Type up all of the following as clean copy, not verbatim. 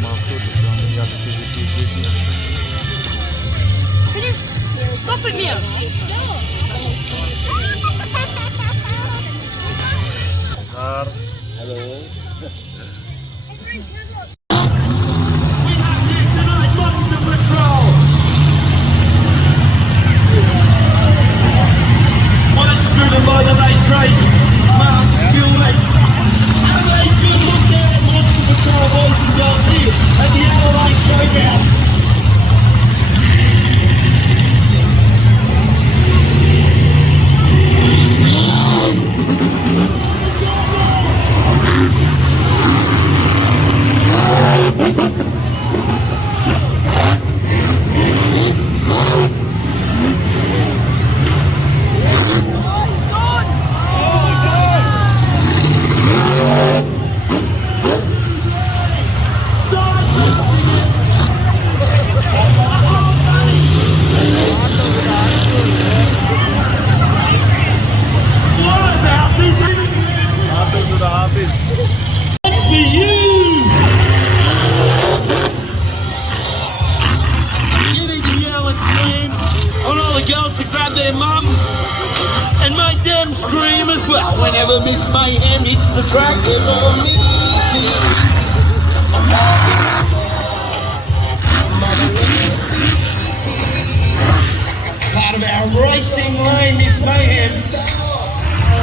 maksud yang lihat CCTV itu. Can you stop it, Mia? Bentar. Halo. Driven by the late great Mark Gilman. Adelaide good look there at Monster Patrol, boys and girls, here at the Adelaide Showground. Their mum and make them scream as well whenever Miss Mayhem hits the track. Part of our racing lane, Miss Mayhem,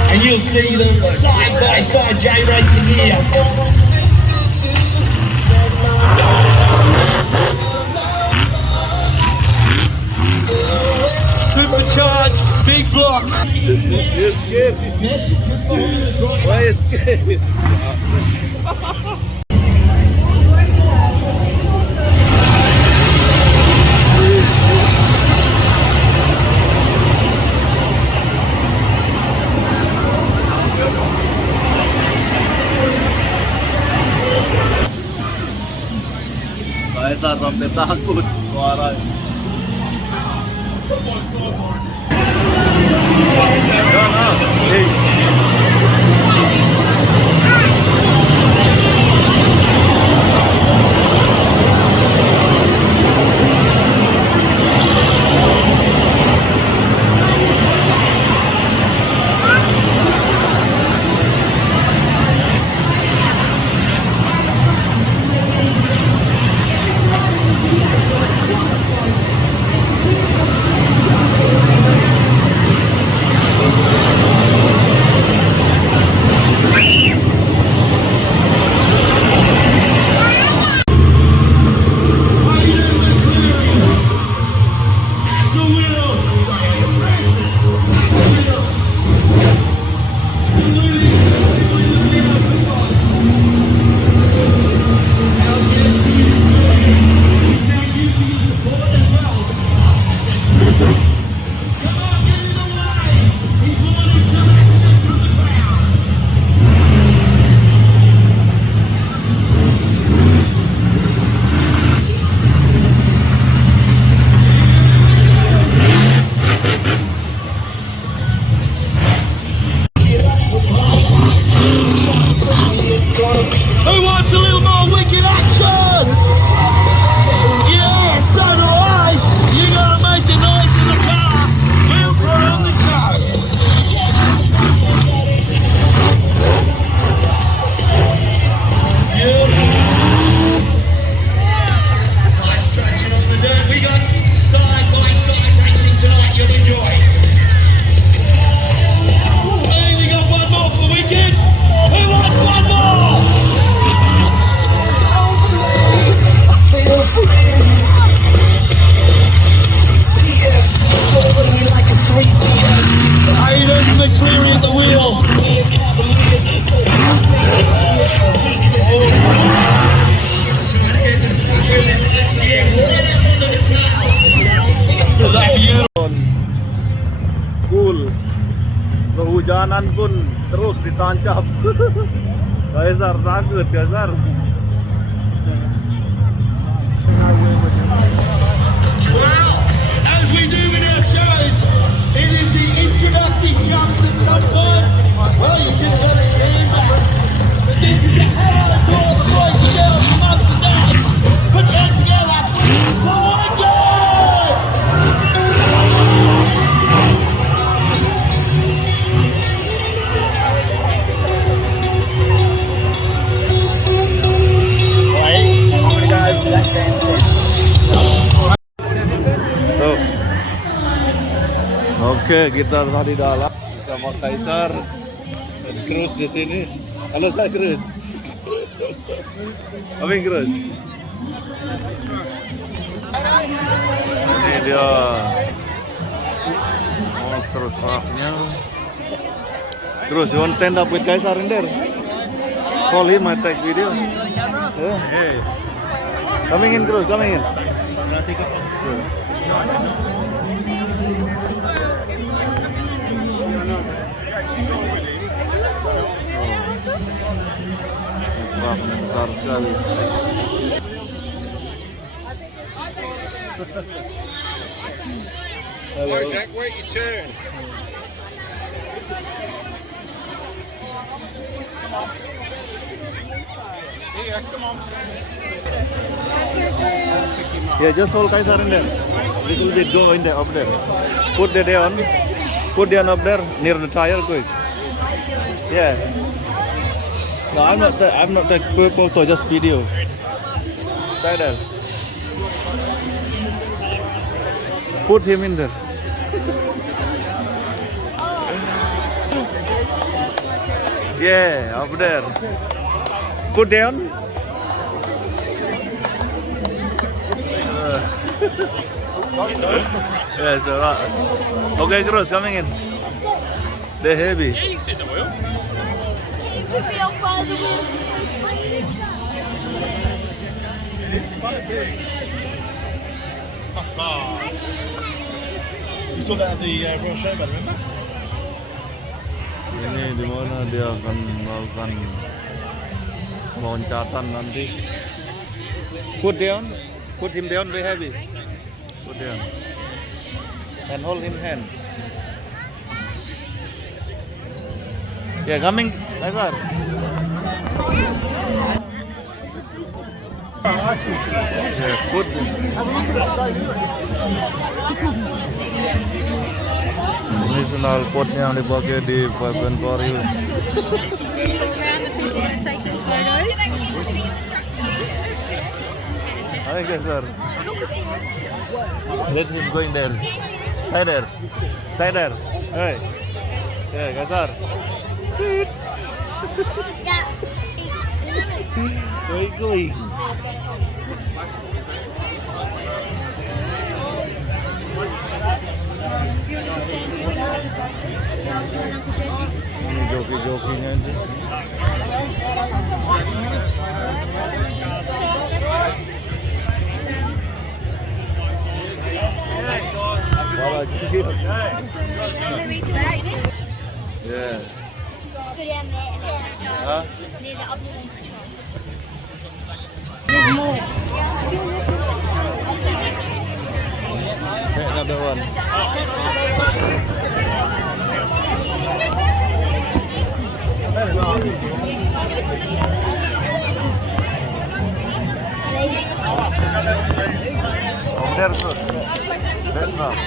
and you'll see them side by side J racing here. Supercharged, big block. You're scared. Why are you scared? Saya sampai takut suaranya. Kehujanan pun terus ditancap. Kaisar sakit, Kaisar. Well, as we do in our shows, it is the introductory jumps at some point. Well, you just got to stand back. But this is a hell of a tour, the boys and girls, the mums and dads. Oke, kita tadi dalam sama Kaisar dan Cruz di sini. Halo, saya Cruz. Apa yang Cruz? Ini dia monster trucknya. Cruz, you want stand up with Kaisar in there? Call him, I take video. Yeah. Hey. Coming in, Cruz, coming in. Truknya besar sekali. Hello, Jack, wait your turn. Here, come on. Yeah, just hold Kaisar in there. Little bit, go in there, up there. Put the down. Put the up there near the tire, quick. Yeah. No, I'm not the photo, just video. Stay there. Put him in there. Yeah, up there. Put down. Yes, alright. Okay, Cruz, coming in. They're heavy. Yeah, you can sit in the wheel. You saw that at the Royal Showman, remember? Ini di mana dia akan melakukan loncatan nanti. Put down, put him down very heavy. Put down. And hold him hand. Yeah, coming, Kaisar. Yeah, put. Ini senal potnya yang dipakai di Pipe and Parius. Hai Kaisar. Let him go in there. Stay there. Stay there. Hey. Yeah, Kaisar. Where you going? Ini joki-jokinya aja. Wala cheers. Yes. Huh? Okay, another one. Over there, sir. That's not.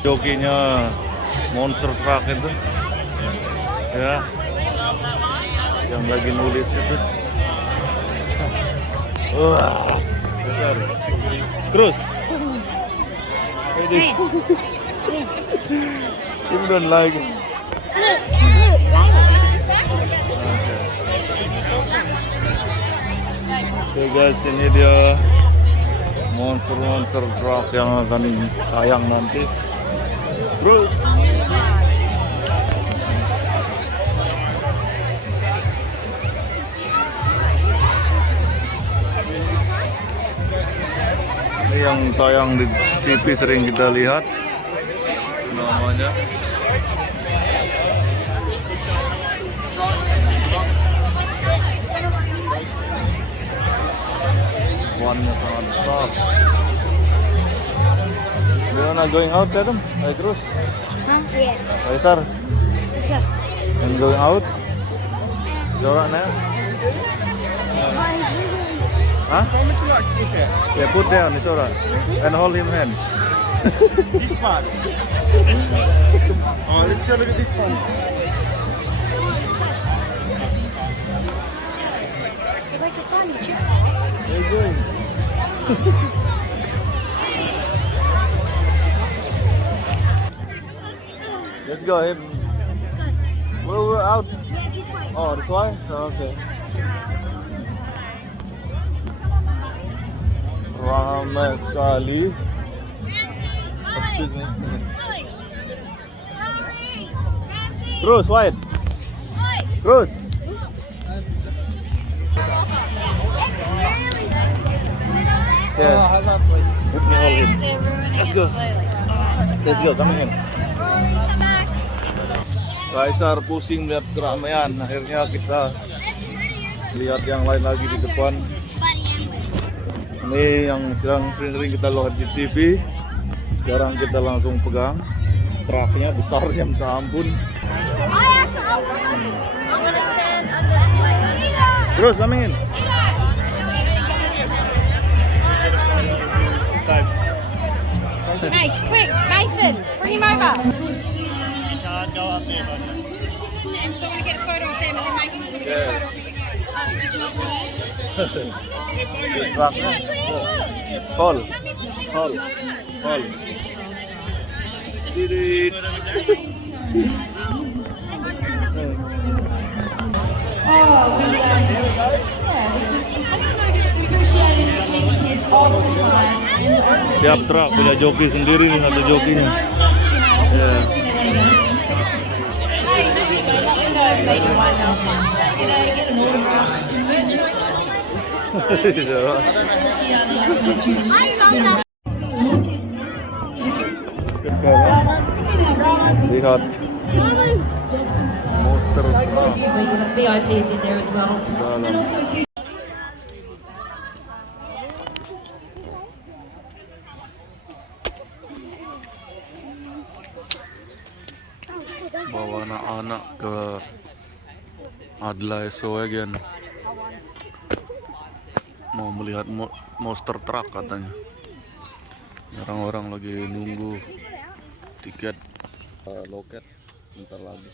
Jokinya monster truck itu, ya, yang lagi nulis itu. Wah, besar. Terus. You don't like it. Oke guys, ini dia monster truck yang akan tayang nanti. Terus ini yang tayang di TV sering kita lihat, namanya warnanya sangat besar. You wanna going out, Adam? Hey, Cruz. Huh? Yeah. Kaisar, Let's go. and going out? Jorak na? Huh? Yeah, put down, it's alright. And hold him hand. This one. Oh, let's go look at this one. Like a funny chip. Where are you going? Let's go ahead. We're out. Oh, this way? Oh, okay. Ramai sekali. Excuse me. Terus, wide. Terus. Yeah. Let me hold it. Let's go. Let's go, coming in. Kaisar pusing melihat keramaian. Akhirnya kita lihat yang lain lagi di depan. Ini yang sering-sering kita lihat di TV. Sekarang kita langsung pegang. Truknya besarnya minta ampun. Terus coming in. Nice, quick, Mason, bring him over. Can't go up there, buddy. So I want to get a photo of them and then Mason's going to get a photo of you. Truknya. Hold. Hold. Hold. Didit. Oh, we just appreciating the kids all the time. Setiap truk punya joki sendiri nih, ada jokinya. Ya. Lihat monster truk. VIPs in there as well. And also a huge Bawa anak-anak ke Adelaide again. Mau melihat monster truck katanya. Orang-orang lagi nunggu tiket loket bentar lagi.